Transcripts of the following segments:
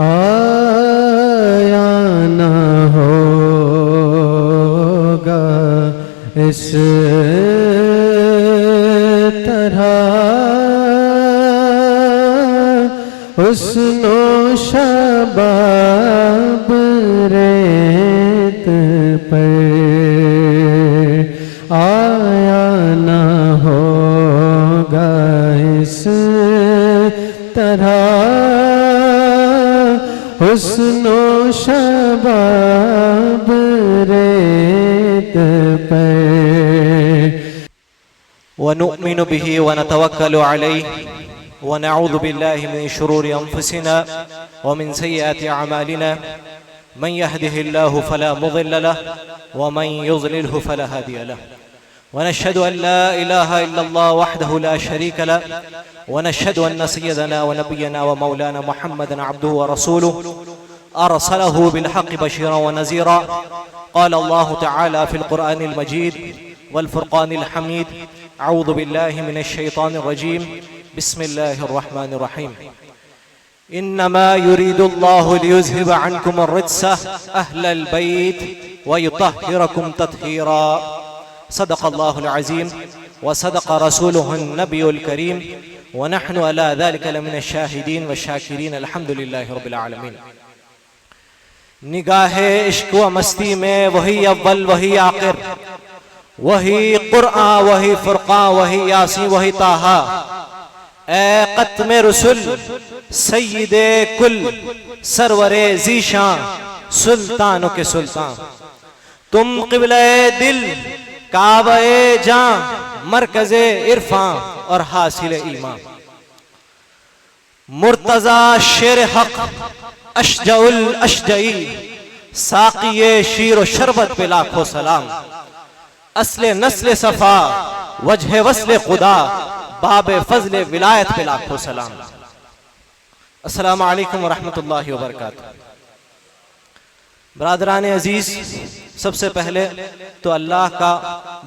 आया ना होगा इस तरह हुस्नो शबाब रेत पर आया ना होगा इस तरह हुस्नो शबाब रेत पर। वनुअमिनु बिही वनतवक्कलु अलैहि वनऊज़ु बिल्लाहि मिन शुरूरि अनफुसिना व मिन सय्यिआति अअमालिना मन यहदिहिल्लाहु फला मुज़िल्ल लहु व मन युज़लिल्हु फला हादिय लहु वनशहदु अन ला इलाहा इल्लल्लाह वहदहु ला शरीक लहु वनशहदु अन्न सय्यदना व नबियना व मौलाना मुहम्मदन अब्दुहु व रसूलुहु अरसलहु बिलहक़्क़ि बशीरन व नज़ीरा क़ाल अल्लाहु तआला फ़िल क़ुरआनिल मजीद वल फ़ुरक़ानिल हमीद अऊज़ु बिल्लाहि मिनश शैतानिर रजीम बिस्मिल्लाहिर रहमानिर रहीम इन्नमा युरीदुल्लाहु लियुज़हिब अन्कुमुर रिज्स अहलल बैत व युतह्हिरकुम तत्हीरा। सदक़ल्लाहुल अज़ीम व सदक़ रसूलुहुन नबियुल करीम व नहनु अला ज़ालिका लमिनश शाहिदीन व शाकिरीन अल्हम्दुलिल्लाहि रब्बिल आलमीन। निगाहे इश्क व मस्ती में वही अव्वल वही आखिर, वही कुरआन वही फुरक़ान वही यासीन वही ताहा। ए क़त्म रसूल सय्यिदे कुल सरवरे ज़ीशां सुल्तानों के सुल्तान, तुम क़िबले दिल काबे जां मरकज़े इरफान और हासिले ईमान। मुर्तज़ा शेर हक अशजउल अशजई साक़िये शीर व शरबत पे लाखों सलाम। असले नस्ले सफ़ा वजह वस्ले खुदा बाबे फजले विलायत पे लाखों सलाम। अस्सलामु अलैकुम व रहमतुल्लाहि व बरकातुहू। बरादरान अजीज, सबसे पहले तो अल्लाह का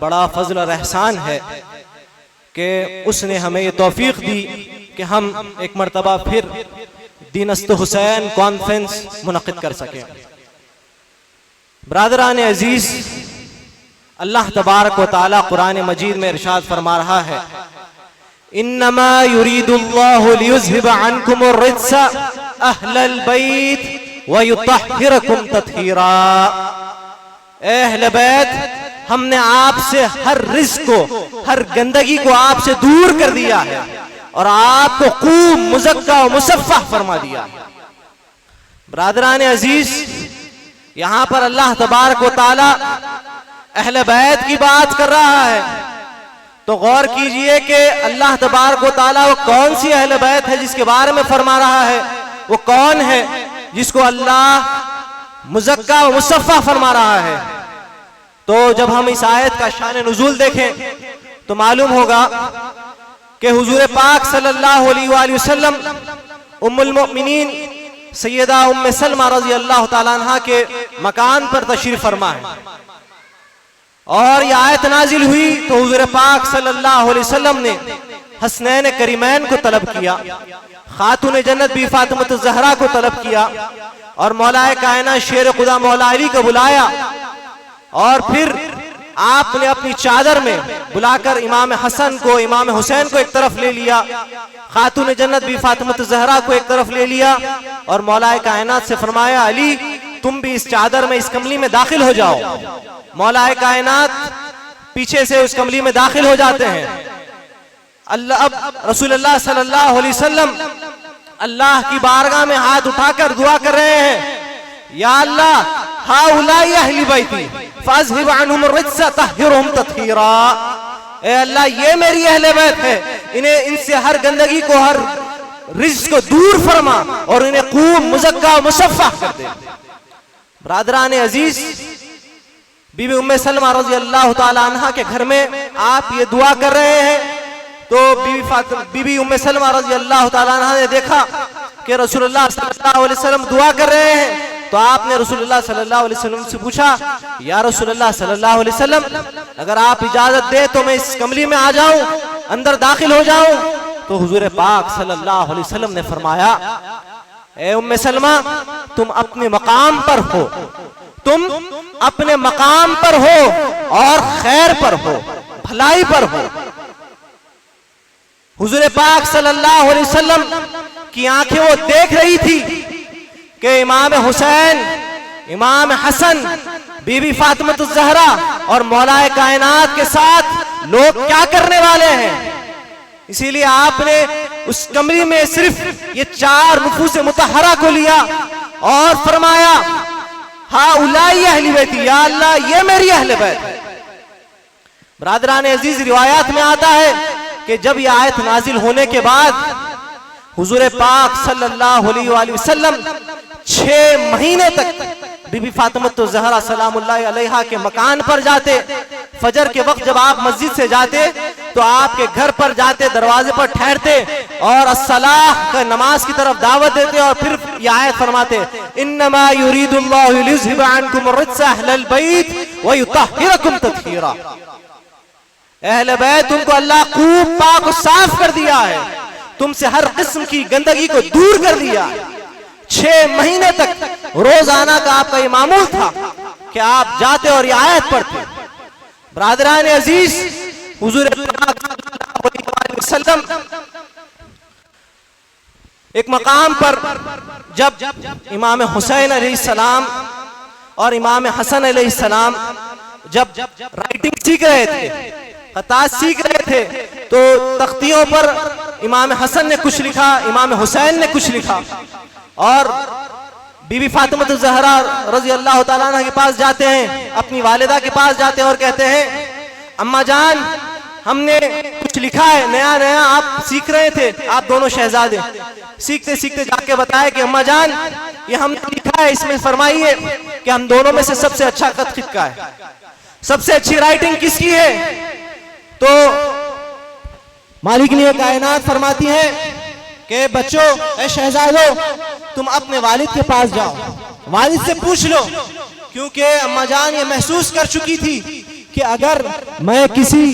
बड़ा फजल और एहसान है कि उसने हमें ये तौफीक दी कि हम एक मरतबा फिर दीनस्त हुसैन कॉन्फ्रेंस मुनक़िद कर सकें। बरादरान अजीज, अल्लाह तबारक व तआला कुरान मजीद में इरशाद फरमा रहा है, इन्नमा युरीदुल्लाहु लियुज़हिब अन्कुमुर रिज्स अहलल बैत व युतह्हिरकुम तत्हीरा। अहले बैत, हमने आपसे हर रिज़्क़ को, हर गंदगी को आपसे दूर कर दिया है और आपको खूब मुज़क्का व मुसफ़्फ़ा फरमा दिया। बरादरान अजीज, यहां पर अल्लाह तबारक व तआला अहले बैत की बात कर रहा है तो गौर कीजिए कि अल्लाह तबारक व तआला वो कौन सी अहले बैत है जिसके बारे में फरमा रहा है। वो कौन है जिसको अल्लाह मुज़क्का व मुसफ़्फ़ा फरमा रहा है। तो जब हम इस आयत का शान नुज़ूल देखें तो मालूम होगा कि हुजूर पाक सल्लल्लाहु अलैहि वसल्लम उम्मुल मोमिनीन सैयदा उम्मे सलमा रज़ी अल्लाह तआला अन्हा के मकान पर तशरीफ फरमा है और यह आयत नाजिल हुई तो हुजूर पाक सल्लल्लाहु अलैहि वसल्लम ने हसनैन करीमैन को तलब किया, खातून जन्नत बी फातिमा ज़हरा को तलब किया और मौलाए कायनात शेर खुदा मौला अली को बुलाया और फिर आपने अपनी चादर में बुलाकर इमाम हसन को इमाम हुसैन को एक तरफ ले लिया, खातून जन्नत बी फातिमा ज़हरा को एक तरफ ले लिया और मौलाए कायनात से फरमाया, अली तुम भी इस चादर में, इस कमली में दाखिल हो जाओ। मौलाए कायनात पीछे से उस कमली में दाखिल हो जाते हैं। अब रसूलुल्लाह सल्लल्लाहु अलैहि वसल्लम अल्लाह की बारगाह में हाथ उठाकर दुआ कर रहे हैं, या अल्लाह हाउलाई अहली बैती फ़अज़हिब अन्हुम रिज्स तत्हीरहुम तत्हीरा। ए अल्लाह, ये मेरी अहले बैत है, इन्हें, इनसे हर गंदगी को, हर रिज्क को दूर फरमा और इन्हें खूब मुज़क्का मुसफ़्फ़ा कर दे। बरादरान अजीज, बीबी उम्मे सलमा रज़ी अल्लाह तआला अन्हा के घर में आप ये दुआ कर रहे हैं तो बीबी उम्मे सलमा रज़ी अल्लाह तआला अन्हा ने देखा कि रसूलुल्लाह सल्लल्लाहु अलैहि वसल्लम दुआ कर रहे हैं तो आपने रसूलुल्लाह सल्लल्लाहु अलैहि वसल्लम से पूछा, या रसूलुल्लाह सल्लल्लाहु अलैहि वसल्लम, अगर आप इजाजत दे तो मैं इस कमली में आ जाऊं, अंदर दाखिल हो जाऊं। तो हुजूर पाक सल्लल्लाहु अलैहि वसल्लम ने फरमाया ए उम्मे सलमा, तुम अपने मकाम पर हो, तुम अपने मकाम पर हो और खैर पर हो, भलाई पर हो। हुजूर पाक सल्लल्लाहु अलैहि वसल्लम की आंखें वो देख रही थी कि इमाम हुसैन, इमाम हसन, बीबी फातिमा ज़हरा और मौलाए कायनात के साथ लोग क्या करने वाले हैं। इसीलिए आपने उस कमरे में सिर्फ ये 4 नुफूस मुतहरा को लिया और फरमाया, हा उलाई अहली बैती, या अल्लाह ये मेरी अहले बैत है। बरादरान अजीज, रिवायात में आता है कि जब ये आयत नाजिल होने के बाद हुजूर पाक सल्लल्लाहु अलैहि वसल्लम 6 महीने तक बीबी फातिमा ज़हरा सलामुल्लाह अलैहा के मकान पर जाते। फजर के वक्त जब आप मस्जिद से जाते तो आपके घर पर जाते, दरवाजे पर ठहरते और अस्सलाह का नमाज की तरफ दावत देते और फिर यह आयत फरमाते, इन्नमा युरीदुल्लाहु लियुज़हिबा अन्कुम अर्रिज्सा अहलल बैत व युतहिरकुम तत्हीरा। अहले बैत, तुमको अल्लाह खूब पाक और साफ कर दिया है, तुमसे हर किस्म की गंदगी को दूर कर दिया। 6 महीने तक रोजाना का आपका ये मामूल था कि आप जाते और ये आयत पढ़ते। बरादरान अजीज, हुजूर वसल्लम एक मकाम पर जब इमाम हुसैन अलैहिस्सलाम और इमाम हसन अलैहिस्सलाम जब राइटिंग सीख रहे थे, खतात सीख रहे थे, तो तख्तियों पर इमाम हसन ने कुछ लिखा, इमाम हुसैन ने कुछ लिखा और बीबी फातिमा ज़हरा रज़ी अल्लाह ताला अन्हा के पास जाते हैं, अपनी वालिदा के पास जाते हैं और कहते हैं, अम्मा जान, हमने कुछ लिखा है, नया नया आप सीख रहे थे, आप दोनों शहजादे सीखते सीखते जाके बताए कि अम्मा जान, ये हमने लिखा है, इसमें फरमाइए कि हम दोनों में से सबसे अच्छा खत किसका है, सबसे अच्छी राइटिंग किसकी है। तो मालिकिन कायनात फरमाती है कि बच्चों, ए शहजादों, तुम अपने वालिद के पास जाओ, वालिद से पूछ लो, क्योंकि अम्मा जान ये महसूस कर चुकी थी कि अगर मैं किसी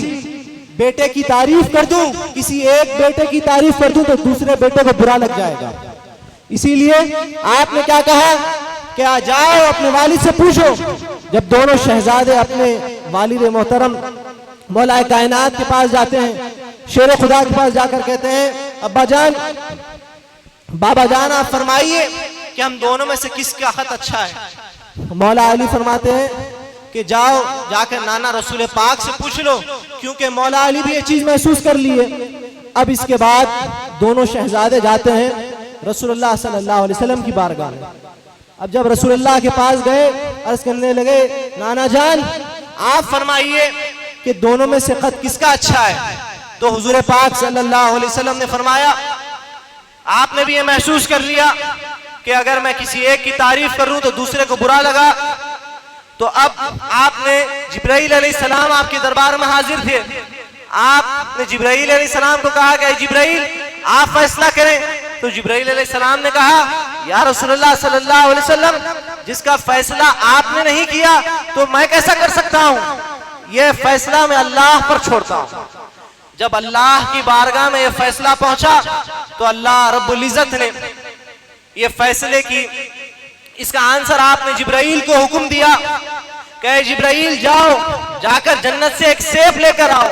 बेटे की तारीफ कर दूं, किसी एक बेटे की तारीफ कर दूं तो दूसरे बेटे को बुरा लग जाएगा। इसीलिए आपने क्या कहा कि आ जाओ अपने वालिद से पूछो। जब दोनों शहजादे अपने वालिद मोहतरम मौलाए कायनात के पास जाते हैं, शेर खुदा के पास जाकर कहते हैं, अब्बा जान, बाबा जान, आप फरमाइए कि हम दोनों में से किसका खत अच्छा है। मौला अली फरमाते हैं कि जाओ जाकर नाना रसूल पाक से पूछ लो, क्योंकि मौला अली भी ये चीज महसूस कर लिए। अब इसके बाद दोनों शहजादे जाते हैं रसूलुल्लाह सल्लल्लाहु अलैहि वसल्लम की बारगाह में। अब जब रसूलुल्लाह के पास गए, अर्ज करने लगे, नाना जान, आप फरमाइए कि दोनों में से खत किसका अच्छा है। तो हुजूर पाक सल्लल्लाहु अलैहि वसल्लम ने फरमाया, आपने भी ये महसूस कर लिया कि अगर मैं किसी एक की तारीफ करूं तो दूसरे को बुरा लगा, तो अब आपने जिब्राइल अलैहिस्सलाम आपके दरबार में हाजिर थे, आपने जिब्राइल अलैहिस्सलाम को कहा कि जिब्राइल आप फैसला करें। तो जिब्राइल अलैहिस्सलाम ने कहा, या रसूलुल्लाह सल्लल्लाहु अलैहि वसल्लम, जिसका फैसला आपने नहीं किया तो मैं कैसा कर सकता हूं, यह फैसला मैं अल्लाह पर छोड़ता हूं। जब अल्लाह की बारगाह में यह फैसला पहुंचा तो अल्लाह रब्बुल इज्जत ने यह फैसले की, इसका आंसर आपने जिब्राइल को हुक्म दिया कि जिब्राइल जाओ, जाकर जन्नत से एक सेब लेकर आओ।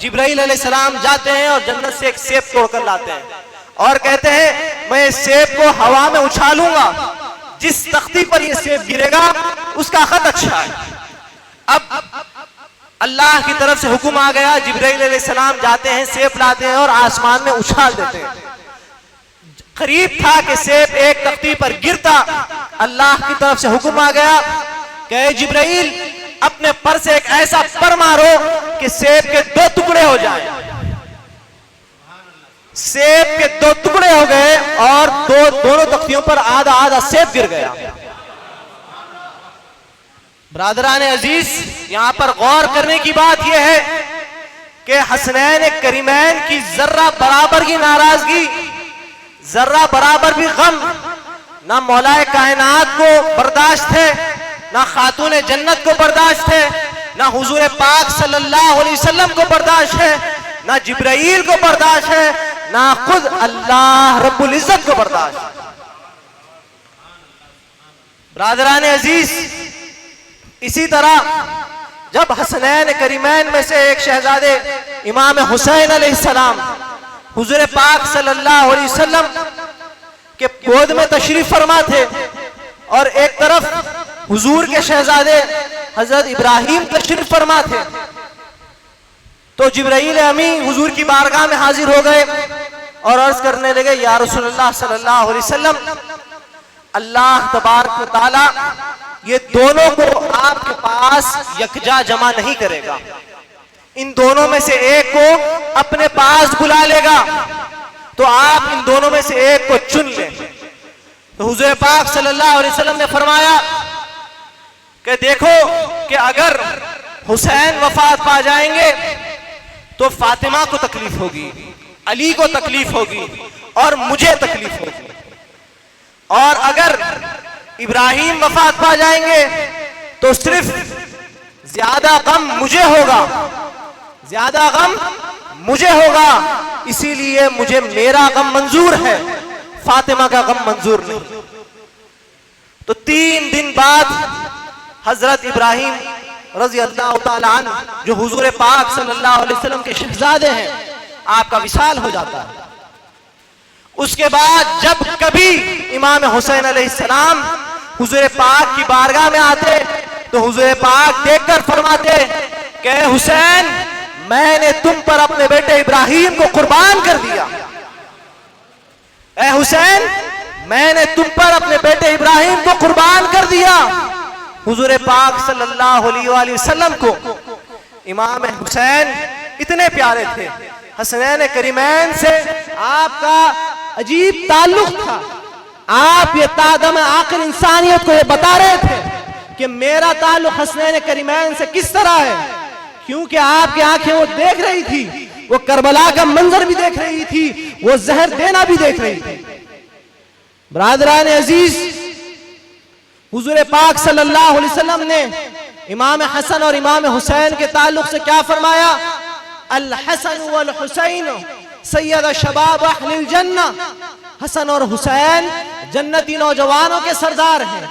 जिब्राइल अलैहिस्सलाम जाते हैं और जन्नत से एक सेब तोड़कर लाते हैं और कहते हैं, मैं इस सेब को हवा में उछालूंगा, जिस तख्ती पर यह सेब गिरेगा उसका खत अच्छा है। अब अल्लाह की तरफ से हुक्म आ गया, जिब्राइल अलैहिस्सलाम जाते हैं, सेब लाते हैं और आसमान में उछाल देते हैं। करीब था कि सेब एक तख्ती पर गिरता, अल्लाह की तरफ से हुक्म आ गया कि जिब्राइल अपने पर से एक ऐसा पर मारो कि सेब के 2 टुकड़े हो जाएं। सेब के 2 टुकड़े हो गए और दोनों तख्तियों पर आधा आधा सेब गिर गया। ब्रादरान अजीज, यहां पर गौर करने की बात यह है कि हसनैन करीमैन की जर्रा बराबर की नाराजगी, जर्रा बराबर भी गम ना मौलाए कायनात को बर्दाश्त है, ना खातून जन्नत को बर्दाश्त है, ना हुजूर पाक सल्लल्लाहु अलैहि वसल्लम को बर्दाश्त है, ना जिब्राइल को बर्दाश्त है, ना खुद अल्लाह रब्बुल इज्जत को बर्दाश्त है। ब्रादरान अजीज, इसी तरह जब हसनैन करीमैन में से एक शहजादे इमाम हुसैन अलैहिस्सलाम हुजूर पाक सल्लल्लाहु अलैहि वसल्लम के गोद में तशरीफ फरमा थे और एक तरफ हुजूर के शहजादे हजरत इब्राहिम तशरीफ फरमा थे, तो जिब्राईल अमीन हुजूर की बारगाह में हाजिर हो गए और अर्ज करने लगे, या रसूलुल्लाह सल्लल्लाहु अलैहि वसल्लम, अल्लाह तबारक व तआला ये दोनों को आपके पास यकजा जमा नहीं करेगा, इन दोनों में से एक को अपने पास बुला लेगा, तो आप इन दोनों में से एक को चुन लें। तो हुजूर पाक सल्लल्लाहु अलैहि वसल्लम ने फरमाया कि देखो कि अगर हुसैन वफात पा जाएंगे तो फातिमा को तकलीफ होगी, अली को तकलीफ होगी और मुझे तकलीफ होगी, और अगर इब्राहिम वफात पा जाएंगे तो सिर्फ ज्यादा गम मुझे होगा, ज्यादा गम मुझे होगा, इसीलिए मुझे मेरा गम मंजूर है, फातिमा का गम मंजूर नहीं। तो 3 दिन बाद हजरत इब्राहिम रजी अल्लाह तआला अन्हु, जो हुजूर पाक सल्लल्लाहु अलैहि वसल्लम के शहजादे हैं, आपका विसाल हो जाता है। उसके बाद जब कभी इमाम हुसैन अलैहिस्सलाम हुजूर पाक की बारगाह में आते तो हुजूर पाक देखकर फरमाते कि हुसैन, मैंने तुम पर अपने बेटे इब्राहिम को कुर्बान कर दिया, ए हुसैन, मैंने तुम पर अपने बेटे इब्राहिम को कुर्बान कर दिया। हुजूर पाक सल्लल्लाहु अलैहि वसल्लम को इमाम हुसैन इतने प्यारे थे, हसनैन करीमैन से आपका अजीब ताल्लुक था। आप ये तादम आखिर इंसानियत को ये बता रहे थे कि मेरा ताल्लुक हसनैन करीमैन से किस तरह है, क्योंकि आपकी आंखें वो देख रही थी, वो करबला का मंजर भी देख रही थी, वो जहर देना भी देख रही थी। ब्रादरान अजीज, हुजूर पाक सल्लल्लाहु अलैहि वसल्लम ने इमाम हसन और इमाम हुसैन के ताल्लुक से क्या फरमाया, अल हसन वल हुसैन सैयद शबाब अहलिल जन्ना, हसन और हुसैन जन्नती नौजवानों के सरदार हैं।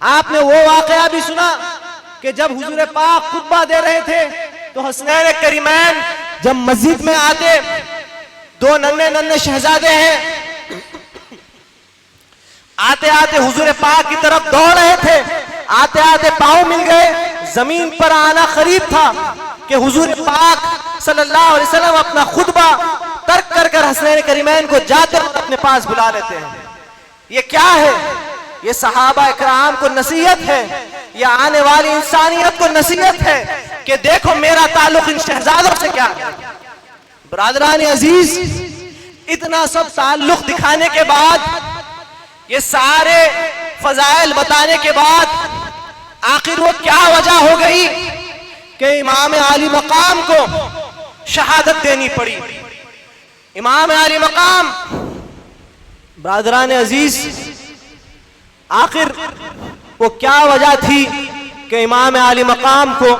आपने वो वाकया भी सुना कि जब हुजूर पाक खुतबा दे रहे थे तो हसनैन करीमैन जब मस्जिद में आते, 2 नन्हे नन्हे शहजादे हैं, आते आते हुजूर पाक की तरफ दौड़ रहे थे, आते आते पांव मिल गए, जमीन पर आना करीब था कि हुजूर पाक सल्लल्लाहु अलैहि वसल्लम अपना खुतबा तर्क कर कर हसनैन करीमैन को जाकर अपने पास बुला लेते हैं। ये क्या है? ये सहाबा इकराम को नसीहत है, या आने वाली इंसानियत को नसीहत है कि देखो मेरा ताल्लुक इन शहजादों से क्या है। ब्रादरान अजीज, इतना सब ताल्लुक दिखाने के बाद, ये सारे फजाइल बताने के बाद, आखिर वो क्या वजह हो गई कि इमाम आली मकाम को शहादत देनी पड़ी। इमाम आली मकाम, ब्रादरान अजीज, आखिर वो क्या वजह थी कि इमाम आली मकाम को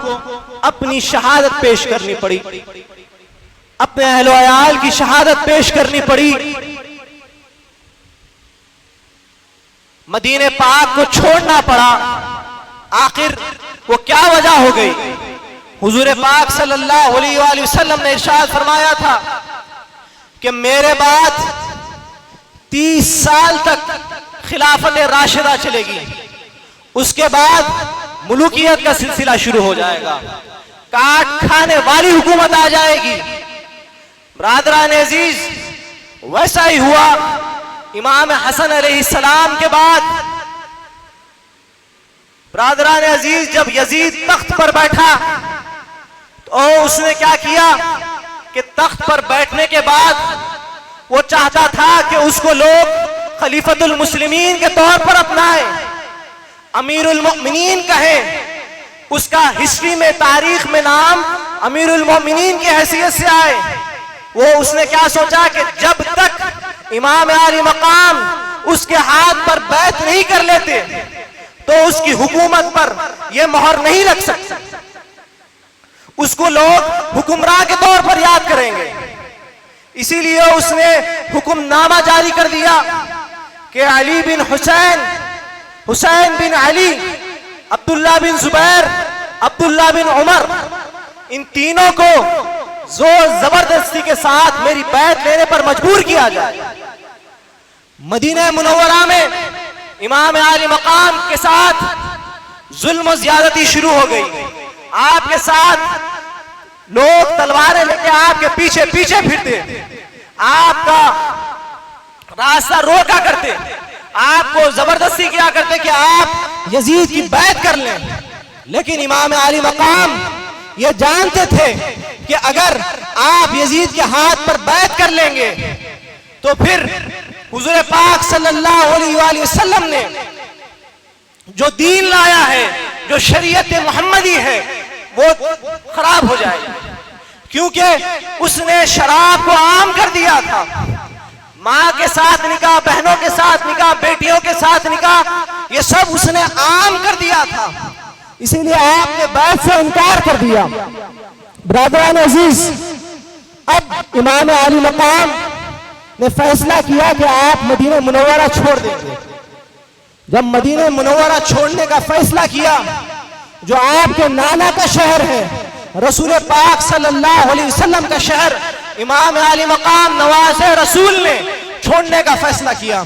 अपनी शहादत पेश करनी पड़ी, अपने अहलो अयाल की शहादत पेश करनी पड़ी, मदीने पाक को छोड़ना पड़ा। आखिर वो क्या वजह हो गई? हुजूर पाक सल्लल्लाहु अलैहि वसल्लम ने इरशाद फरमाया था कि मेरे बाद 30 साल तक खिलाफत राशिदा चलेगी, उसके बाद मुलुकियत का सिलसिला शुरू हो जाएगा, काट खाने वाली हुकूमत आ जाएगी। ब्रादरान अजीज, वैसा ही हुआ। इमाम हसन अलैहिस्सलाम के बाद ब्रादरान अजीज, जब यजीद तख्त पर बैठा तो उसने क्या किया कि तख्त पर बैठने के बाद वो चाहता था कि उसको लोग खलीफतुल मुस्लिमीन के तौर पर अपनाए, अमीरुल मोमिनीन कहें, उसका हिस्ट्री में, तारीख में नाम अमीरुल मोमिनीन की हैसियत से आए। वो उसने क्या सोचा कि जब तक इमाम आली मकाम उसके हाथ पर बैत नहीं कर लेते तो उसकी हुकूमत पर यह मोहर नहीं रख सकते, उसको लोग हुक्मरान के तौर पर याद करेंगे। इसीलिए उसने हुक्मनामा जारी कर दिया कि अली बिन हुसैन हुसैन बिन अली, अब्दुल्ला बिन जुबैर, अब्दुल्ला बिन उमर, इन तीनों को जोर जबरदस्ती के साथ मेरी बैत लेने पर मजबूर किया जाए। मदीना मुनव्वरा में इमाम आली मकाम के साथ जुल्म और ज्यादती शुरू हो गई। आपके साथ लोग तलवारें लेके आपके पीछे पीछे फिरते, आपका रास्ता रोका करते, आपको जबरदस्ती किया करते कि आप यजीद की बैत कर लें। लेकिन इमाम आली मकाम ये जानते थे कि अगर आप यजीद के हाथ पर बैत कर लेंगे तो फिर हुजूर पाक सल्लल्लाहु अलैहि वसल्लम ने जो दीन लाया है, जो शरीयत मुहम्मदी है, वो खराब हो जाएगी। क्योंकि उसने शराब को आम कर दिया था। माँ के साथ निकाह, बहनों के साथ निकाह, बेटियों के साथ निकाह, ये सब उसने आम कर दिया था। इसीलिए आपने बैत से इनकार कर दिया। ब्रादरान अजीज, अब इमाम आली मकाम ने फैसला किया कि आप मदीना मुनव्वरा छोड़ देंगे। जब मदीना मुनव्वरा छोड़ने का फैसला किया, जो आपके नाना का शहर है, रसूल पाक सल्लल्लाहु अलैहि वसल्लम का शहर, इमाम आली मकाम नवाज़े रसूल ने छोड़ने का फैसला किया।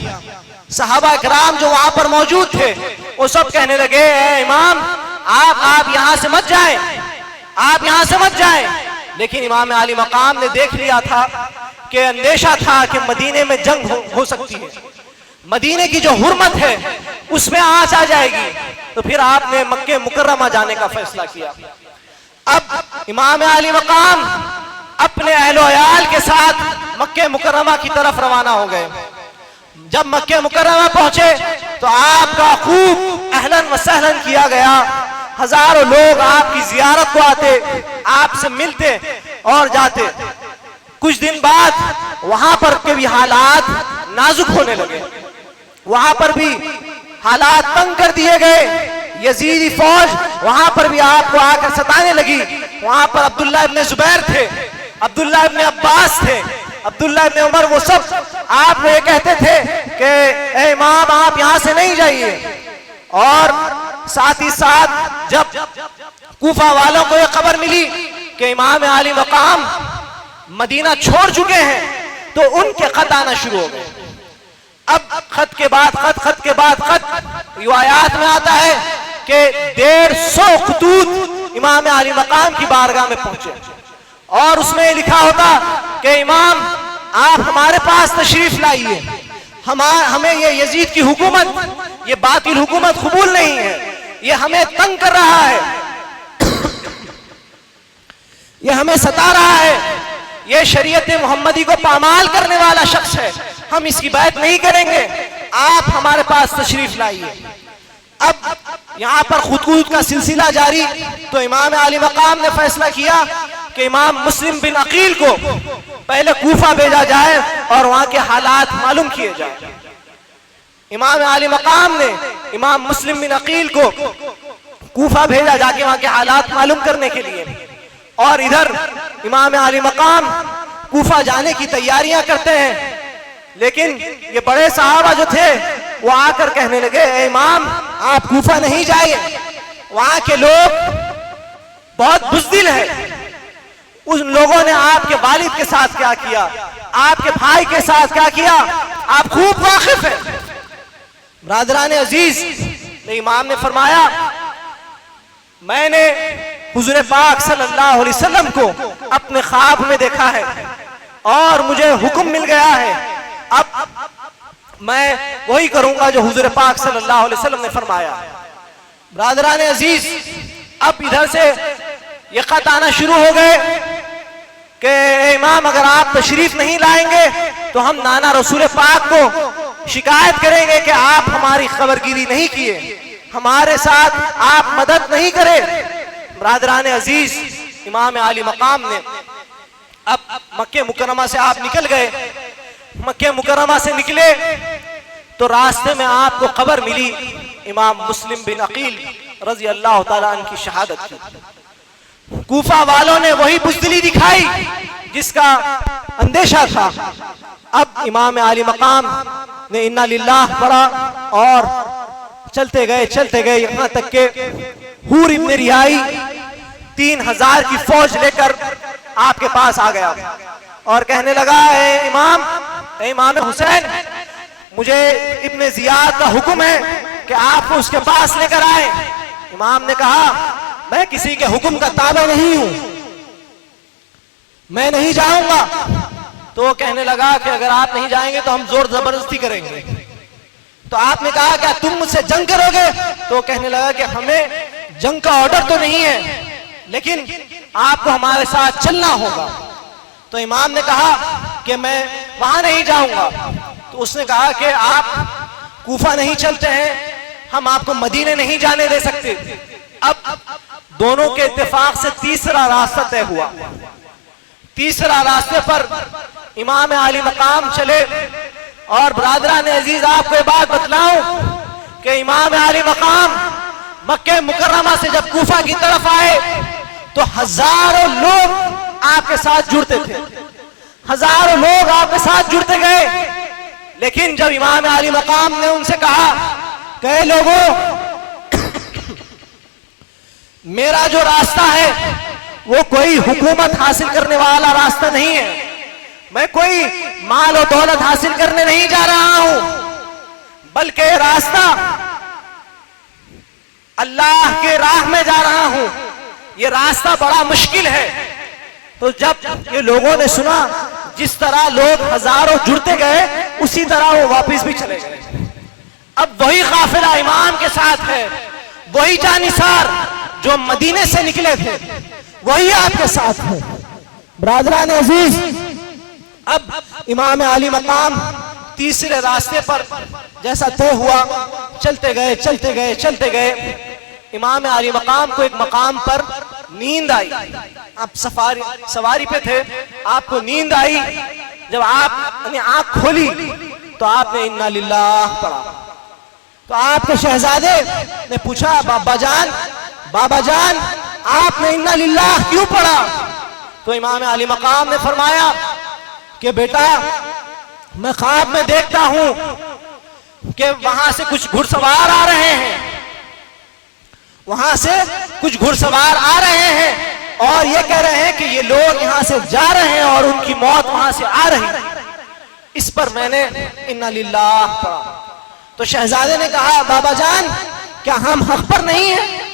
सहाबा किराम जो वहां पर मौजूद थे वो सब कहने लगे, इमाम आप यहां से मत जाएं, आप यहां से मत जाएं। लेकिन इमाम आली मकाम ने देख लिया था कि अंदेशा था कि मदीने में जंग हो सकती है, मदीने की जो हुर्मत है उसमें आंच आ जाएगी। तो फिर आपने मक्के मुकर्रमा जाने का फैसला किया। अब इमाम आली मकाम अपने अहलो अयाल के साथ मक्के मुकर्रमा की तरफ रवाना हो गए। जब मक्के मुकर्रमा पहुंचे तो आपका खूब अहलन व सहलन किया गया। हजारों लोग आपकी जियारत को आते, आपसे मिलते और जाते। कुछ दिन बाद वहां पर के भी हालात नाजुक होने लगे, वहां पर भी हालात तंग कर दिए गए। यजीदी फौज वहां पर भी आपको आकर सताने लगी। वहां पर अब्दुल्ला इब्ने जुबैर थे, अब्दुल्ला इब्ने अब्बास थे, अब्दुल्ला इब्ने उमर, वो सब आप ये कहते थे कि ए इमाम आप यहां से नहीं जाइए। और साथ ही साथ जब कूफा वालों को ये खबर मिली कि इमाम आली मकाम मदीना छोड़ चुके हैं तो उनके खत आना शुरू हो गए। अब खत के बाद खत, खत के बाद खत। रिवायात में आता है कि 150 खतूत इमाम आली मकाम की बारगाह में पहुंचे और उसमें लिखा होता कि इमाम आप हमारे पास तशरीफ लाइए, हमें ये यजीद की हुकूमत, ये बातिल हुकूमत कबूल नहीं है, ये हमें तंग कर रहा है, ये हमें सता रहा है, ये शरीयत मोहम्मदी को पामाल करने वाला शख्स है, हम इसकी बात नहीं करेंगे, आप हमारे पास तशरीफ लाइए। अब यहाँ पर खुदकूद का सिलसिला जारी। तो इमाम आली मकाम ने फैसला किया कि इमाम मुस्लिम बिन अकील को पहले कूफा भेजा जाए और वहां के हालात मालूम किए जाए। इमाम आली मकाम ने इमाम मुस्लिम बिन अकील को कूफा भेजा जाके वहां के हालात मालूम करने के लिए। और इधर इमाम आली मकाम कूफा जाने की तैयारियां करते हैं। लेकिन ये बड़े सहाबा जो थे वो आकर कहने लगे, इमाम आप कूफा नहीं जाइए, वहां के लोग बहुत बुज़दिल हैं, उन लोगों ने आपके वालिद के साथ क्या किया, आपके भाई के साथ क्या किया, आप खूब वाकिफ हैं। ब्रादरान अजीज, इमाम ने फरमाया, मैंने हुजूर पाक सल्लल्लाहु अलैहि वसल्लम को अपने ख्वाब में देखा है और मुझे हुक्म मिल गया है, अब मैं वही करूंगा जो हुजूर पाक सल्लल्लाहु अलैहि वसल्लम ने फरमाया। ब्रादरान अजीज, अब इधर से ये खत आना शुरू हो गए कि इमाम अगर आप तशरीफ नहीं लाएंगे तो हम नाना रसूल पाक को शिकायत करेंगे कि आप हमारी खबरगिरी नहीं किए, हमारे साथ आप मदद नहीं करे। ब्रादरान अजीज, इमाम आली मकाम ने अब मक्के मुकर्रमा से आप निकल गए। मक्के मुकर्रमा से निकले तो रास्ते में आपको खबर मिली इमाम मुस्लिम बिन अकील रजी अल्लाह ताला अन्हु की शहादत की। कूफा वालों ने वही बुज़दिली दिखाई जिसका अंदेशा था। अब इमाम आली मकाम ने इन्ना लिल्लाह पढ़ा और चलते गए यहां तक के हूर इब्न रियाई 3000 की फौज लेकर आपके पास आ गया और कहने लगा, ए इमाम हुसैन, मुझे इब्न जियाद का हुक्म है कि आप उसके पास लेकर आए। इमाम ने कहा, मैं किसी के हुक्म का ताबा नहीं हूं, मैं नहीं जाऊंगा। तो वो कहने लगा कि अगर आप नहीं जाएंगे तो हम जोर जबरदस्ती करेंगे। तो आपने कहा, क्या तुम मुझसे जंग करोगे? तो कहने लगा कि हमें जंग का ऑर्डर तो नहीं है, लेकिन आपको हमारे साथ चलना होगा। तो इमाम ने कहा कि मैं वहां नहीं जाऊंगा। तो उसने कहा कि आप कूफा नहीं चलते हैं, हम आपको मदीने नहीं जाने दे सकते। अब दोनों के इत्तेफाक से तीसरा रास्ता तय हुआ। तीसरा रास्ते पर इमाम आली मकाम चले। और बरादरान अजीज, आपको ये बात बतलाऊं कि इमाम आली मकाम मक्के मुकर्रमा से जब कूफा की तरफ आए तो हजारों लोग आपके साथ जुड़ते थे, हजारों लोग आपके साथ जुड़ते गए। लेकिन जब इमाम आली मकाम ने उनसे कहा, कहे लोगों, मेरा जो रास्ता है वो कोई हुकूमत हासिल करने वाला रास्ता नहीं है, मैं कोई माल और दौलत हासिल करने नहीं जा रहा हूं, बल्कि रास्ता अल्लाह के राह में जा रहा हूं, ये रास्ता बड़ा मुश्किल है। तो जब ये लोगों ने सुना, जिस तरह लोग हजारों जुड़ते गए उसी तरह वो वापस भी चले गए। अब वही काफिला इमाम के साथ है, वही जानिसार जो मदीने से निकले थे वही आपके साथ है। ब्रादरान अजीज, अब इमाम आली मकाम तीसरे रास्ते पर जैसा तय हुआ, चलते गए। इमाम आली मकाम को एक मकाम पर नींद आई। आप सवारी पे थे, आपको नींद आई। जब आपने आंख खोली तो आपने इन्ना लिल्लाह पढ़ा। तो आपके शहजादे ने पूछा, बाबा जान आपने इन्ना लिल्लाह क्यों पढ़ा? तो इमाम आली मकाम ने फरमाया कि बेटा, मैं ख्वाब में देखता हूं कि वहां से कुछ घुड़सवार आ रहे हैं, वहां से कुछ घुड़सवार आ रहे हैं और ये कह रहे हैं कि ये लोग यहां से जा रहे हैं और उनकी मौत वहां से आ रही है। इस पर मैंने इन्ना लिल्लाह पढ़ा। तो शहजादे ने कहा, बाबा जान, क्या हम हक पर नहीं हैं?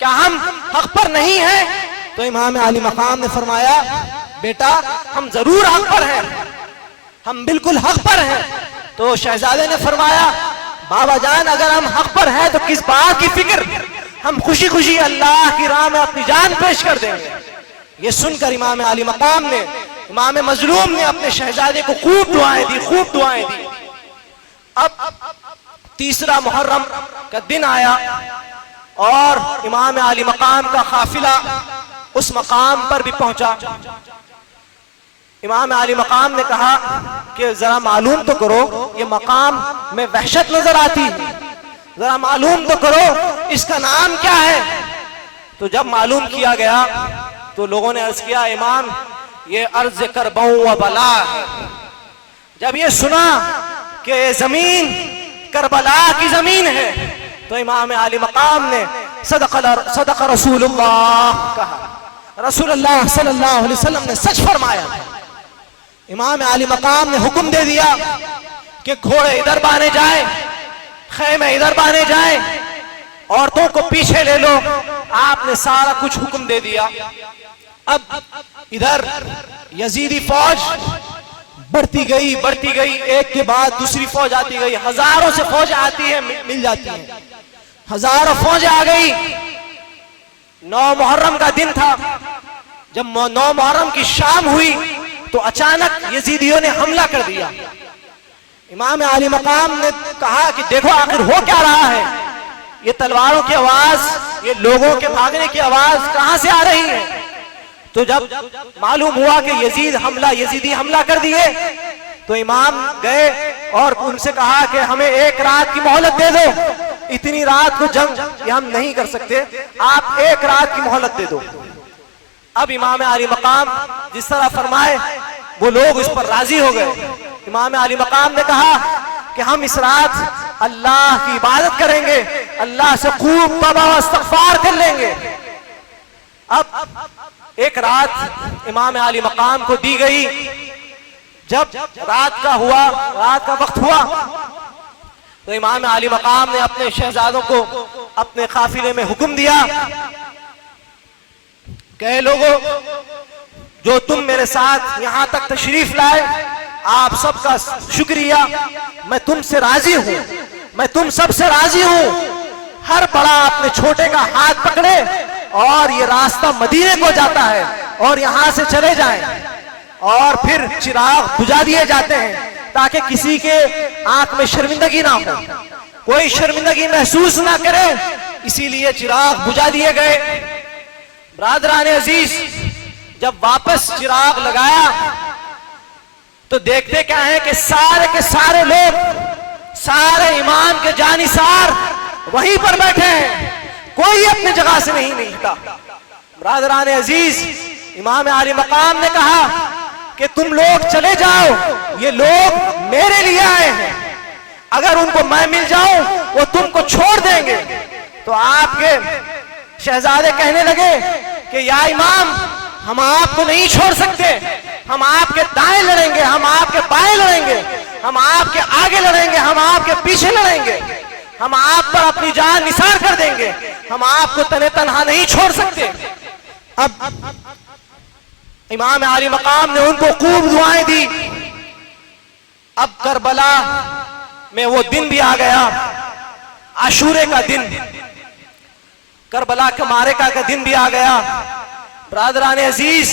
क्या हम हक पर नहीं हैं? तो इमाम आली मकाम ने फरमाया, बेटा, हम जरूर हक पर हैं, हम बिल्कुल हक पर हैं। तो शहजादे ने फरमाया, बाबा जान, अगर हम हक पर हैं तो किस बात की फिक्र, हम खुशी खुशी अल्लाह की राह में अपनी जान पेश कर देंगे। ये सुनकर इमाम आली मकाम ने, इमाम मजलूम ने अपने शहजादे को खूब दुआएं दी। अब तीसरा मुहर्रम का दिन आया और इमाम आली मकाम का काफिला उस मकाम पर भी पहुंचा। इमाम आली मकाम ने कहा कि जरा मालूम तो करो, ये मकाम में वहशत नजर आती है, जरा मालूम तो करो इसका नाम क्या है। तो जब मालूम किया गया तो लोगों ने अर्ज किया, इमाम, ये अर्ज करबौ व बला है। जब ये सुना कि ये जमीन करबला की जमीन है तो इमाम आली मकाम ने सदक रसूलुल्लाह कहा। रसूलुल्लाह सल्लल्लाहु अलैहि वसल्लम ने सच फरमाया। इमाम आली मकाम ने हुक्म दे दिया कि घोड़े इधर बांधे जाए, खैमे इधर बांधे जाए, औरतों को पीछे ले लो। आपने सारा कुछ हुक्म दे दिया। अब इधर यजीदी फौज बढ़ती गई, एक के बाद दूसरी फौज आती गई, हजारों से फौज आती है, मिल जाती है, हजारों फौजें आ गई। 9 मुहर्रम का दिन था। जब 9 मुहर्रम की शाम हुई तो अचानक यजीदियों ने हमला कर दिया। इमाम आली मकाम ने कहा कि देखो आखिर हो क्या रहा है, ये तलवारों की आवाज, ये लोगों के भागने की आवाज कहां से आ रही है। तो जब मालूम हुआ कि यजीदी हमला कर दिए तो इमाम गए और उनसे कहा कि हमें 1 रात की मोहलत दे दो, इतनी रात को जंग हम नहीं कर सकते, आप 1 रात की मोहलत दे दो। अब इमाम आली मकाम जिस तरह फरमाए वो लोग इस पर राजी हो गए। इमाम आली मकाम ने कहा कि हम इस रात अल्लाह की इबादत करेंगे, अल्लाह से खूब तौबा व इस्तिग़फ़ार कर लेंगे। अब एक रात इमाम आली मकाम को दी गई। जब रात का वक्त हुआ तो इमाम आली मकाम ने अपने शहजादों को अपने काफिले में हुक्म दिया, कहे लोगों, जो तुम मेरे साथ यहां तक तशरीफ लाए, आप सबका शुक्रिया। मैं तुमसे राजी हूं, मैं तुम सबसे राजी हूं। हर बड़ा अपने छोटे का हाथ पकड़े और ये रास्ता मदीने को जाता है और यहां से चले जाएं, और फिर चिराग बुझा दिए जाते हैं ताकि किसी के आंख में शर्मिंदगी ना हो, कोई शर्मिंदगी महसूस ना करे, इसीलिए चिराग बुझा दिए गए। ब्रादरान अजीज, जब वापस चिराग लगाया तो देखते क्या है कि सारे के सारे लोग, सारे इमाम के जानिसार वहीं पर बैठे हैं, कोई अपनी जगह से नहीं हिलता। ब्रादरान अजीज, इमाम आली मकाम ने कहा कि तुम लोग चले जाओ, ये लोग मेरे लिए आए हैं, अगर उनको मैं मिल जाऊं वो तुमको छोड़ देंगे। तो आपके शहजादे कहने लगे कि या इमाम, हम आपको नहीं छोड़ सकते, हम आपके दाएं लड़ेंगे, हम आपके बाएं लड़ेंगे, हम आपके आगे लड़ेंगे, हम आपके पीछे लड़ेंगे, हम आप पर अपनी जान निसार कर देंगे, हम आपको तने तनहा नहीं छोड़ सकते। अब इमाम आली मकाम ने उनको खूब दुआएं दी। अब करबला में वो दिन भी आ गया, आशूरे का दिन, करबला के मारेका का दिन भी आ गया। ब्रादरान अजीज,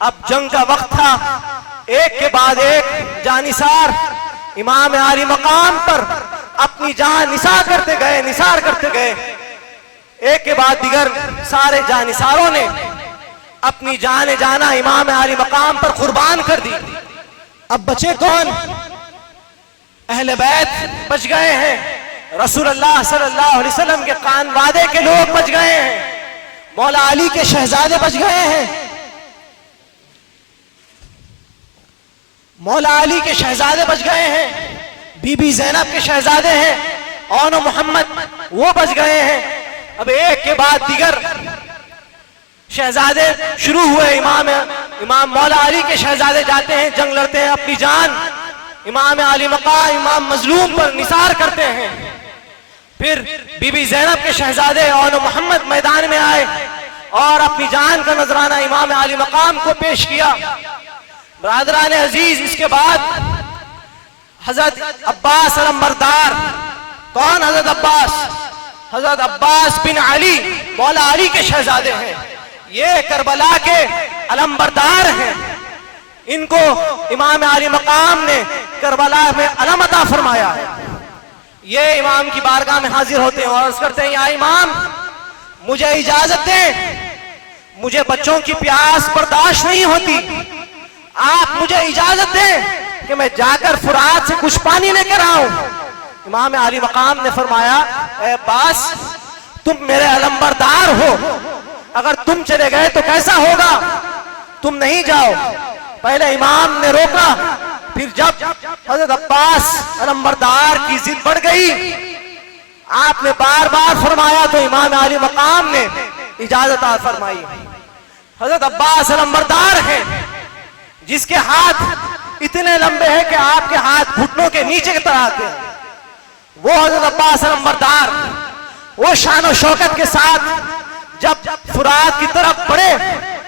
अब जंग का वक्त था, एक के बाद एक जानिसार इमाम आली मकाम पर अपनी जान निसार करते गए। एक के बाद दिगर सारे जानिसारों ने अपनी जान जाना इमाम आली मकाम पर कुर्बान कर दी। अब बचे कौन? अहले बैत बच गए हैं, रसूलुल्लाह सल्लल्लाहु अलैहि वसल्लम के कान वादे के लोग बच गए हैं, मौला अली के शहजादे बच गए हैं, मौला अली के शहजादे बच गए हैं, बीबी ज़ैनब के शहजादे हैं, और मोहम्मद वो बच गए हैं। अब एक के बाद दिगर शहजादे शुरू हुए। इमाम मौला अली के शहजादे जाते हैं, जंग लड़ते हैं, अपनी जान इमाम आली मकाम, इमाम मजलूम पर निसार करते हैं। फिर बीबी ज़ैनब के शहजादे और मोहम्मद मैदान में आए और अपनी जान का नजराना इमाम आली मकाम को पेश किया। ब्रादरान अजीज, इसके बाद हजरत अब्बास अलंबरदार, कौन हजरत अब्बास? हजरत अब्बास बिन अली मौला अली के शहजादे हैं, ये करबला के अलंबरदार हैं। इनको इमाम आली मकाम ने करबला में अलम अता फरमाया है। ये इमाम की बारगाह में हाजिर होते हैं और अर्ज करते हैं, या इमाम, मुझे इजाजत दें, मुझे बच्चों की प्यास बर्दाश्त नहीं होती, आप मुझे इजाजत दें कि मैं जाकर फुरात से कुछ पानी लेकर आऊं। इमाम आली मकाम ने फरमाया, ए अब्बास, तुम मेरे अलंबरदार हो, अगर तुम चले गए तो कैसा होगा, तुम नहीं जाओ। पहले इमाम ने रोका, फिर जब हजरत अब्बास अलंबरदार की जिद बढ़ गई, आपने बार बार फरमाया तो इमाम आली मकाम ने इजाजत फरमाई। हजरत अब्बास अलंबरदार हैं, जिसके हाथ इतने लंबे हैं कि आपके हाथ घुटनों के नीचे की तरह आते हैं। वो हजरत अब्बास अलंबरदार, वो शान और शौकत के साथ जब फुरात की तरफ बढ़े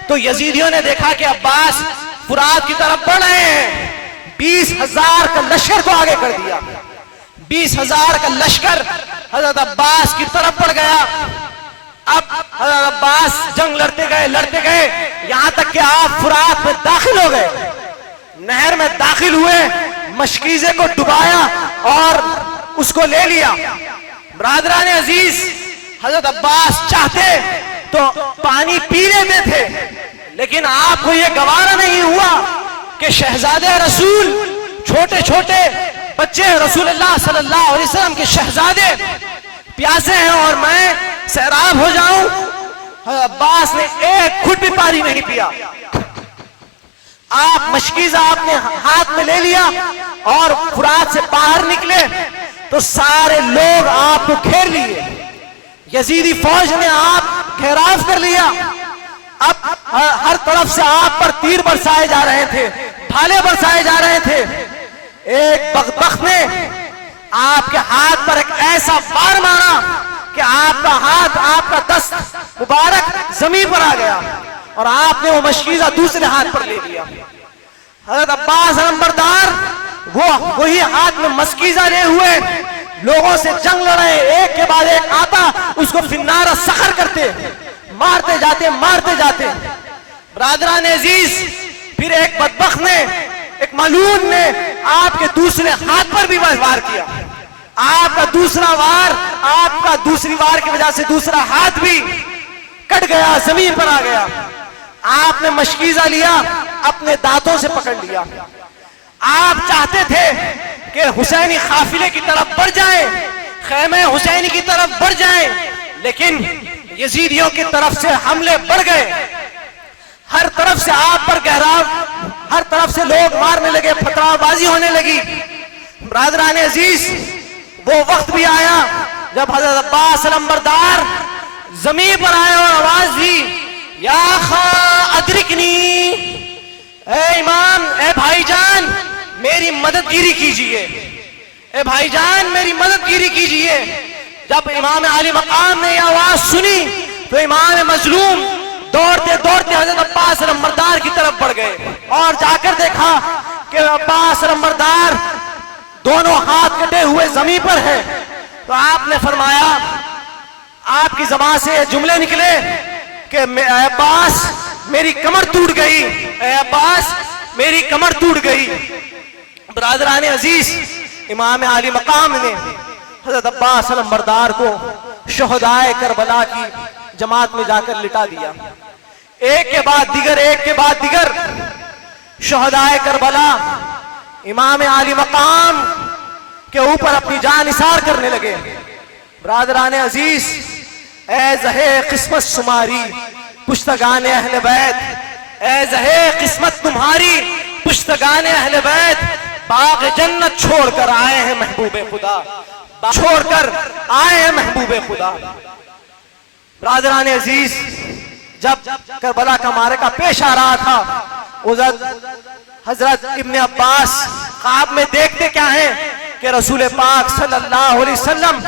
तो यजीदियों ने देखा कि अब्बास फुरात की तरफ बढ़ रहे हैं। 20,000 का लश्कर को आगे कर दिया। 20,000 का लश्कर हजरत अब्बास की तरफ बढ़ गया। अब हजरत अब्बास जंग लड़ते गए यहां तक कि आप फुरात में दाखिल हो गए, नहर में दाखिल हुए, मशकीजे को डुबाया और उसको ले लिया। ब्रादरान अजीज, हजरत अब्बास चाहते तो पानी पी लेते थे, लेकिन आपको यह गवारा नहीं हुआ कि शहजादे रसूल, छोटे छोटे बच्चे रसूलुल्लाह सल्लल्लाहु अलैहि वसल्लम के शहजादे प्यासे हैं और मैं सैराब हो जाऊं। अब्बास ने एक घुट भी पानी नहीं पिया। आप मशकीजा आपने हाथ में ले लिया और फुरात से बाहर निकले तो सारे लोग आपको घेर लिए। यजीदी फौज ने आप घेराव कर लिया। अब हर तरफ से आप पर तीर बरसाए जा रहे थे, ढाले बरसाए जा रहे थे। एक बख्त ने आपके हाथ पर एक ऐसा वार मारा कि आपका हाथ, आपका दस्त मुबारक जमीन पर आ गया और आपने वो मशकीज़ा दूसरे हाथ पर ले लिया। हज़रत अब्बास नंबरदार वही हाथ में मशकीज़ा ले हुए लोगों से जंग लड़े, एक के बाद एक आता उसको फिन्नारा सखर करते, मारते जाते मारते जाते। बरादरान अजीज, फिर एक बदबख्त ने, एक मालून ने आपके दूसरे हाथ पर भी वार किया। आपका दूसरा वार, आपका दूसरी वार की वजह से दूसरा हाथ भी कट गया, जमीन पर आ गया। आपने मशकीज़ा लिया, अपने दांतों से पकड़ लिया। आप चाहते थे कि हुसैनी काफिले की तरफ बढ़ जाएं, खैमे हुसैनी की तरफ बढ़ जाएं, लेकिन यजीदियों की तरफ से हमले बढ़ गए। हर तरफ से आप पर गहराव, हर तरफ से लोग मारने लगे, फतवाबाजी होने लगी। बरादरान अजीज, वो वक्त भी आया जब हजरत अब्बास नंबरदार जमीन पर आए और आवाज दी, या खा अदरिकनी, ए इमाम, ए भाईजान मेरी मददगिरी कीजिए, ए भाईजान मेरी मददगिरी कीजिए। जब इमाम आली मकाम ने यह आवाज सुनी तो इमाम मजलूम दौड़ते दौड़ते हजरत अब्बास नंबरदार की तरफ बढ़ गए और जाकर देखा कि अब्बास नंबरदार दोनों हाथ कटे हुए जमीन पर है। तो आपने फरमाया, आपकी ज़बान से जुमले निकले कि अब्बास मेरी कमर टूट गई, अब्बास मेरी कमर टूट गई। बरादरान अजीज, इमाम आली मकाम ने हजरत अब्बास नंबरदार को शहदाए करबला की जमात में जाकर लिटा दिया। एक के बाद दिगर, एक के बाद दिगर शहदाए करबला इमाम आली मकाम के ऊपर अपनी जान निसार करने लगे। बरादरान अजीज, ए ज़हे किस्मत शुमारी पुश्तगान अहले बैत, ए ज़हे किस्मत तुम्हारी पुश्तगान अहले बैत, बाग जन्नत छोड़कर आए हैं महबूबे खुदा, छोड़कर आए हैं महबूबे खुदा। बरादरान अजीज, जब करबला का मारका पेश आ रहा था, उधर हजरत इब्ने अब्बास ख्वाब में देखते क्या है कि रसूल पाक सल्लल्लाहु अलैहि वसल्लम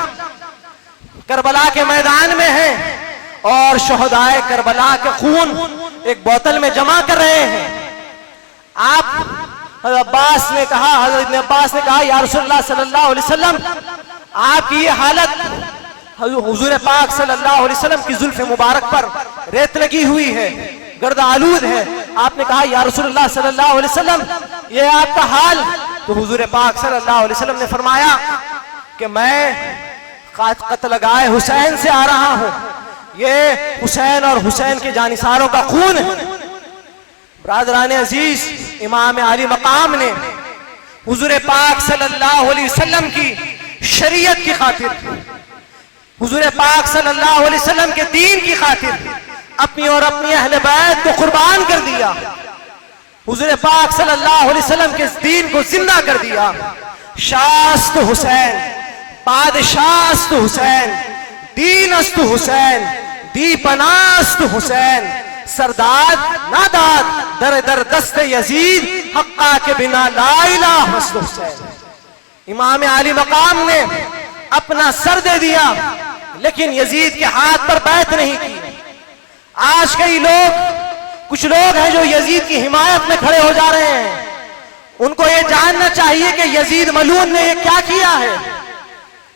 करबला के मैदान में हैं और शहदाए करबला के खून एक बोतल में जमा कर रहे हैं। आप हजरत अब्बास ने कहा, हजरत इब्ने अब्बास ने कहा, या रसूलुल्लाह सल्लल्लाहु अलैहि वसल्लम, आपकी ये हालत, हुजूर पाक सल्लल्लाहु अलैहि वसल्लम की जुल्फ मुबारक पर रेत लगी हुई है, गर्द आलूद है। आपने कहा, या रसूलुल्लाह सल्लल्लाहु अलैहि वसल्लम, ये आपका हाल। तो हुजूर पाक सल्लल्लाहु अलैहि वसल्लम ने फरमाया कि मैं कत्लगाए हुसैन से आ रहा हूं, ये हुसैन और हुसैन के जानिसारों का खून है। बरादरान अजीज, इमाम आली मकाम ने हुजूर पाक सल्लल्लाहु अलैहि वसल्लम की शरीयत की खातिर, हुजूर पाक सल्लल्लाहु अलैहि वसल्लम के दीन की खातिर अपनी और अपनी अहले बैत को कुर्बान कर दिया। हुजूर पाक सल्लल्लाहु अलैहि वसल्लम के दीन को जिंदा कर दिया। शास्त हुसैन, बादशास्त हुसैन, दीनस्त हुसैन, दीपनास्त हुसैन, सरदार नादाद दर दर दस्त यजीद, हक्का के बिना ला इलाहा इल्लल्लाह हुसैन। इमाम आली मकाम ने अपना सर दे दिया, लेकिन यजीद के हाथ पर बैत नहीं की। आज कई लोग, कुछ लोग हैं जो यजीद की हिमायत में खड़े हो जा रहे हैं। उनको ये जानना चाहिए कि यजीद मलून ने ये क्या किया है।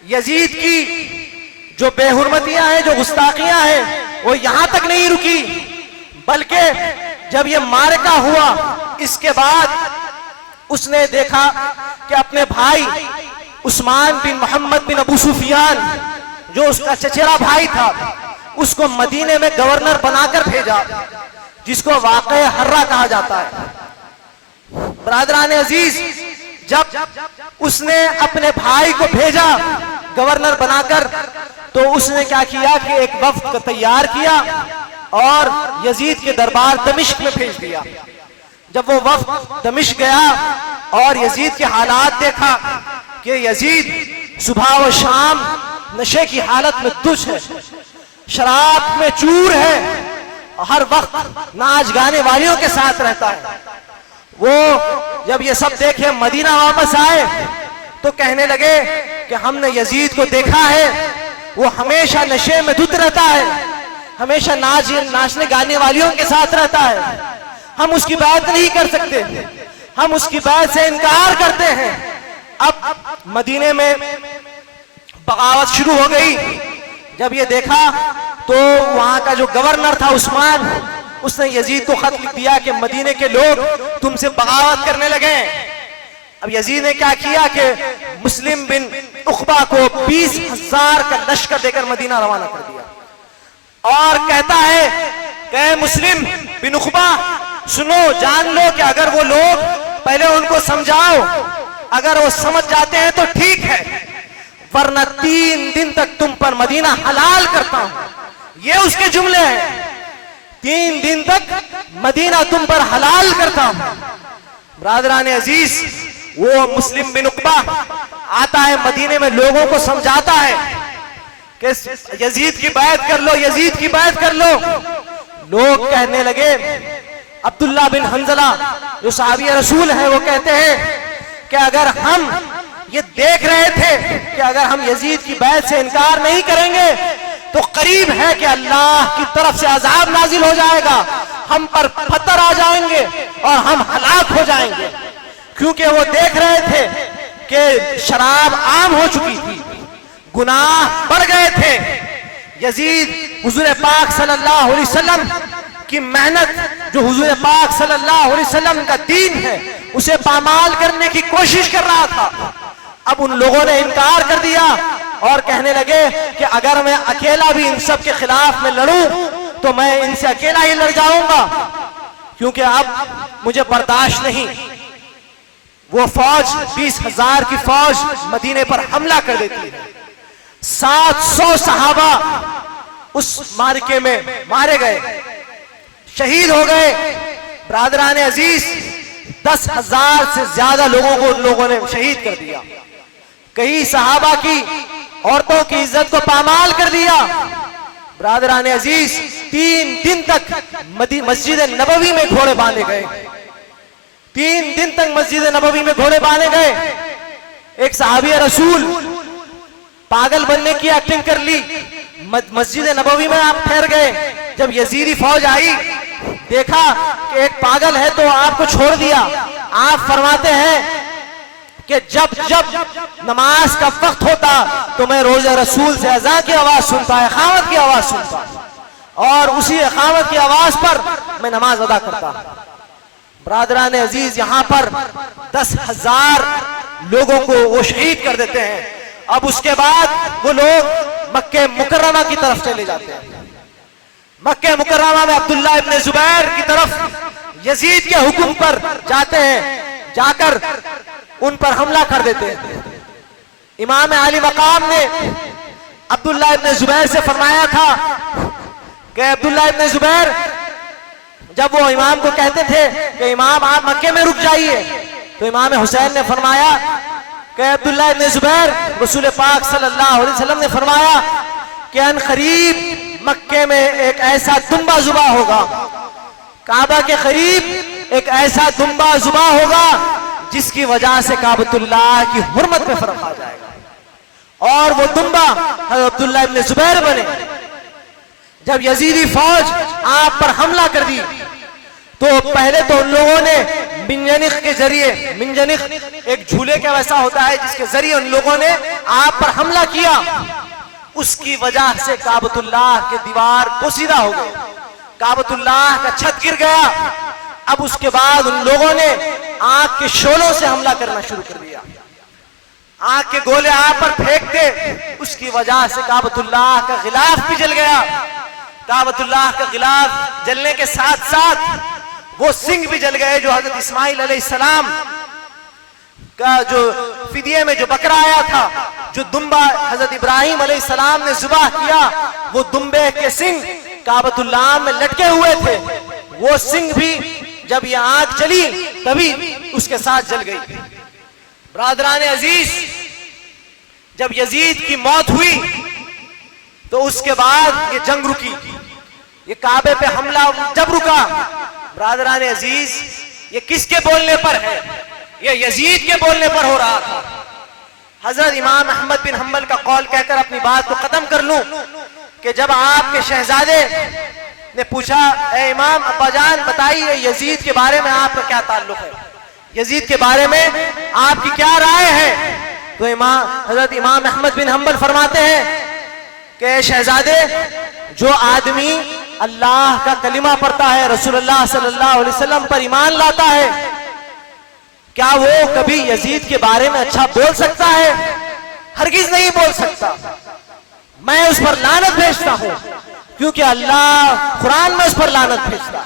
यजीद की जो बेहुरमतियां हैं, जो गुस्ताखियां हैं, वो यहां तक नहीं रुकी, बल्कि जब ये मारका हुआ, इसके बाद उसने देखा कि अपने भाई उस्मान बिन मोहम्मद बिन अबू सुफियान, जो उसका चचेरा भाई था, उसको मदीने में गवर्नर बनाकर भेजा, जिसको वाक़े हर्रा कहा जाता है। बरादरान अजीज, जब उसने अपने भाई को भेजा गवर्नर बनाकर, तो उसने क्या किया कि एक वफ्द को तैयार किया और यजीद के दरबार दमिश्क में भेज दिया। जब वो वफ्द दमिश्क गया और यजीद के हालात देखा कि यजीद सुबह व शाम नशे की हालत में तुझ है, शराब में चूर है, हर वक्त नाच गाने वालियों के साथ रहता है। वो जब ये सब देखे मदीना वापस आए तो कहने लगे कि हमने यजीद को देखा है, वो हमेशा नशे में धुत रहता है, हमेशा नाचने गाने वालियों के साथ रहता है, हम उसकी बात नहीं कर सकते, हम उसकी बात से इनकार करते हैं। अब मदीने में बगावत शुरू हो गई। जब ये देखा तो वहां का जो गवर्नर था उस्मान, उसने यजीद को खत लिख दिया कि मदीने के लोग तुमसे बगावत करने लगे। अब यजीद ने क्या किया कि मुस्लिम बिन उक़बा को 20,000 का लश्कर देकर मदीना रवाना कर दिया और कहता है कि मुस्लिम बिन उक़बा सुनो, जान लो कि अगर वो लोग, पहले उनको समझाओ, अगर वो समझ जाते हैं तो ठीक है, वरना 3 दिन तक तुम पर मदीना हलाल करता हूं। ये उसके जुमले हैं, 3 दिन तक मदीना तुम पर हलाल करता हूं। ब्रादरान अजीज, वो मुस्लिम बिन उक़बा आता है मदीने में, लोगों को समझाता है कि यजीद की बैत कर लो, यजीद की बैत कर लो। लोग कहने लगे, अब्दुल्ला बिन हंजला जो सहाबी रसूल है वो कहते हैं कि अगर हम ये देख रहे थे कि अगर हम यजीद की बैत से इनकार नहीं करेंगे तो करीब है कि अल्लाह की तरफ से अजाब नाजिल हो जाएगा, हम पर पत्थर आ जाएंगे और हम हलाक हो जाएंगे। क्योंकि वो देख रहे थे कि शराब आम हो चुकी थी, गुनाह बढ़ गए थे। यजीद हुजूर पाक सल्लल्लाहु अलैहि वसल्लम की मेहनत, जो हुजूर पाक सल्लल्लाहु अलैहि वसल्लम का दीन है, उसे पामाल करने की कोशिश कर रहा था। अब उन लोगों ने इनकार कर दिया और कहने लगे कि अगर मैं अकेला भी इन सब के खिलाफ में लड़ूं तो मैं इनसे अकेला ही लड़ जाऊंगा, क्योंकि अब मुझे बर्दाश्त नहीं। वो फौज 20,000 की फौज मदीने पर हमला कर देती है। 700 सहाबा उस मार्के में मारे गए, शहीद हो गए। ब्रादरान अजीज, 10,000 से ज्यादा लोगों को उन लोगों ने शहीद कर दिया। कई सहाबा की औरतों की इज्जत को पामाल कर दिया। ब्रादरान अजीज, 3 दिन तक मस्जिद नबवी में घोड़े बांधे गए, 3 दिन तक मस्जिद नबवी में घोड़े बांधे गए। एक सहाबी रसूल पागल बनने की एक्टिंग कर ली, मस्जिद नबवी में आप ठहर गए। जब यजीदी फौज आई, देखा कि एक पागल है तो आपको छोड़ दिया। आप फरमाते हैं कि जब जब नमाज का वक्त होता तो मैं रोज़े रसूल से अज़ान की आवाज सुनता, इक़ामत की आवाज सुनता, और उसी इक़ामत की आवाज पर मैं नमाज अदा करता। ब्रादरान अजीज, यहाँ पर 10,000 लोगों को वो शहीद कर देते हैं। अब उसके बाद वो लोग मक्के मुकर्रमा की तरफ चले जाते हैं। मक्के मुकर्रमा में अब्दुल्ला इब्न जुबैर की तरफ यजीद के हुक्म पर जाते हैं, जाकर उन पर हमला कर देते हैं। इमाम आली मकाम ने अब्दुल्ला इब्न जुबैर से फरमाया था कि अब्दुल्ला इब्न जुबैर, जब वो इमाम को कहते थे कि इमाम आप मक्के में रुक जाइए, तो इमाम हुसैन ने फरमाया कि अब्दुल्ला इब्न जुबैर, रसूल पाक सल्लल्लाहु अलैहि वसल्लम ने फरमाया कि अन करीब मक्के में एक ऐसा दुम्बा जुबा होगा, काबा के करीब एक ऐसा दुम्बा जुबा होगा जिसकी वजह से काबतुल्लाह की हुर्मत में फर्क आ जाएगा, और वो दुम्बा अब्दुल्ला इब्न जुबैर बने। जब यजीदी फौज आप पर हमला कर दी तो पहले तो उन लोगों ने मिंजनिक के जरिए, मिंजनिक एक झूले का वैसा होता है जिसके जरिए उन लोगों ने आप पर हमला किया। उसकी वजह से काबतुल्लाह के दीवार पोसीदा हो गए, काबतुल्लाह का छत गिर गया। अब उसके बाद उन लोगों ने आग के शोलों से हमला करना शुरू कर दिया, आग के गोले आप पर फेंकते। उसकी वजह से काबतुल्लाह का गिलाफ भी जल गया। काबतुल्लाह का गिलाफ जलने के साथ साथ वो सिंह भी जल गए जो हजरत इस्माइल अलैहिस्सलाम का जो फिदिये में जो बकरा आया था, जो दुम्बा हजरत इब्राहिम अलैहिस्सलाम ने जुबाह किया, वो दुम्बे के सिंह काबतुल्लाह में लटके हुए थे। वो सिंह भी जब ये आग चली तभी उसके साथ जल गई। ब्रादरान अजीज, जब यजीद की मौत हुई तो उसके बाद ये जंग रुकी, ये काबे पे हमला जब रुका, ब्रादरान अजीज, ये किसके बोलने पर है? ये यजीद के बोलने पर हो रहा था। हजरत इमाम अहमद बिन हम्बल का कौल कहकर अपनी बात को खत्म कर लूं कि जब आपके शहजादे ने पूछा, ए इमाम अब्बाजान बताइए यजीद के बारे में आपका क्या ताल्लुक है, यजीद के बारे में आपकी क्या राय है? तो हजरत इमाम अहमद बिन हम्बल फरमाते हैं कि शहजादे, जो आदमी अल्लाह का कलिमा पढ़ता है, रसूलुल्लाह सल्लल्लाहु अलैहि वसल्लम पर ईमान लाता है, क्या वो कभी यजीद के बारे में अच्छा बोल सकता है? हरगिज नहीं बोल सकता। मैं उस पर लानत भेजता हूं, क्योंकि अल्लाह कुरान में उस पर लानत भेजता है।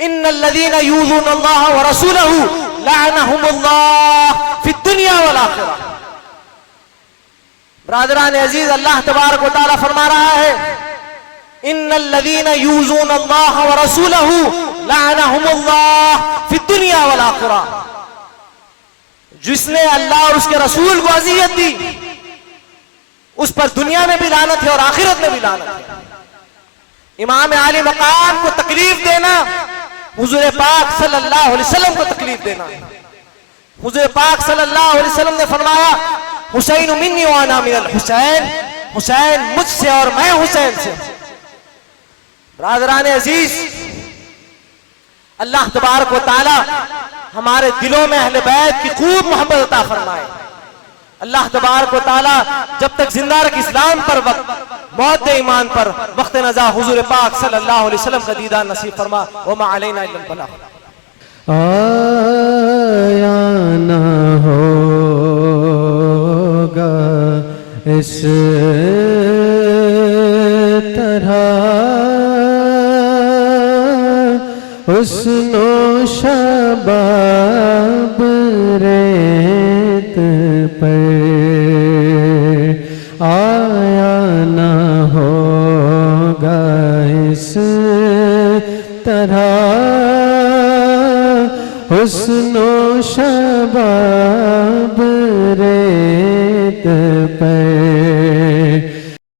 इन्नल्लज़ीना यूज़ूना अल्लाह व रसूलहू लअनहुमुल्लाह फिद दुनिया वल आखिरह। ब्रादरान अजीज, अल्लाह तबारक व तआला फरमा रहा है, इन्नल्लज़ीना यूज़ूना अल्लाह व रसूलहू लअनहुमुल्लाह फिद दुनिया वल आखिरह। जिसने अल्लाह और उसके रसूल को अज़ियत दी, उस पर दुनिया में भी लानत है और आखिरत में भी लानत है। इमाम आली मकाम को तकलीफ देना, हुजूर पाक सल्लल्लाहु अलैहि वसल्लम को तकलीफ देना। हुजूर पाक सल्लल्लाहु अलैहि वसल्लम ने फरमाया, हुसैन मिन्नी व अना मिनल हुसैन, हुसैन मुझसे और मैं हुसैन से। ब्रादरान अजीज, अल्लाह तबारक व तआला हमारे दिलों में अहले बैत की खूब मोहब्बत अता फरमाए। अल्लाह तबारक व तआला जब तक जिंदा रख इस्लाम पर वक्त मौत ईमान पर वक्त नज़ा हुजूर पाक सल्लल्लाहु अलैहि वसल्लम का दीदार नसीब फरमा। व मा अलैना इल्लल बलाग। आया ना होगा इस तरह हुस्नो शबाब रेत पर, आया ना होगा इस तरह हुस्नो शबाब रेत पर।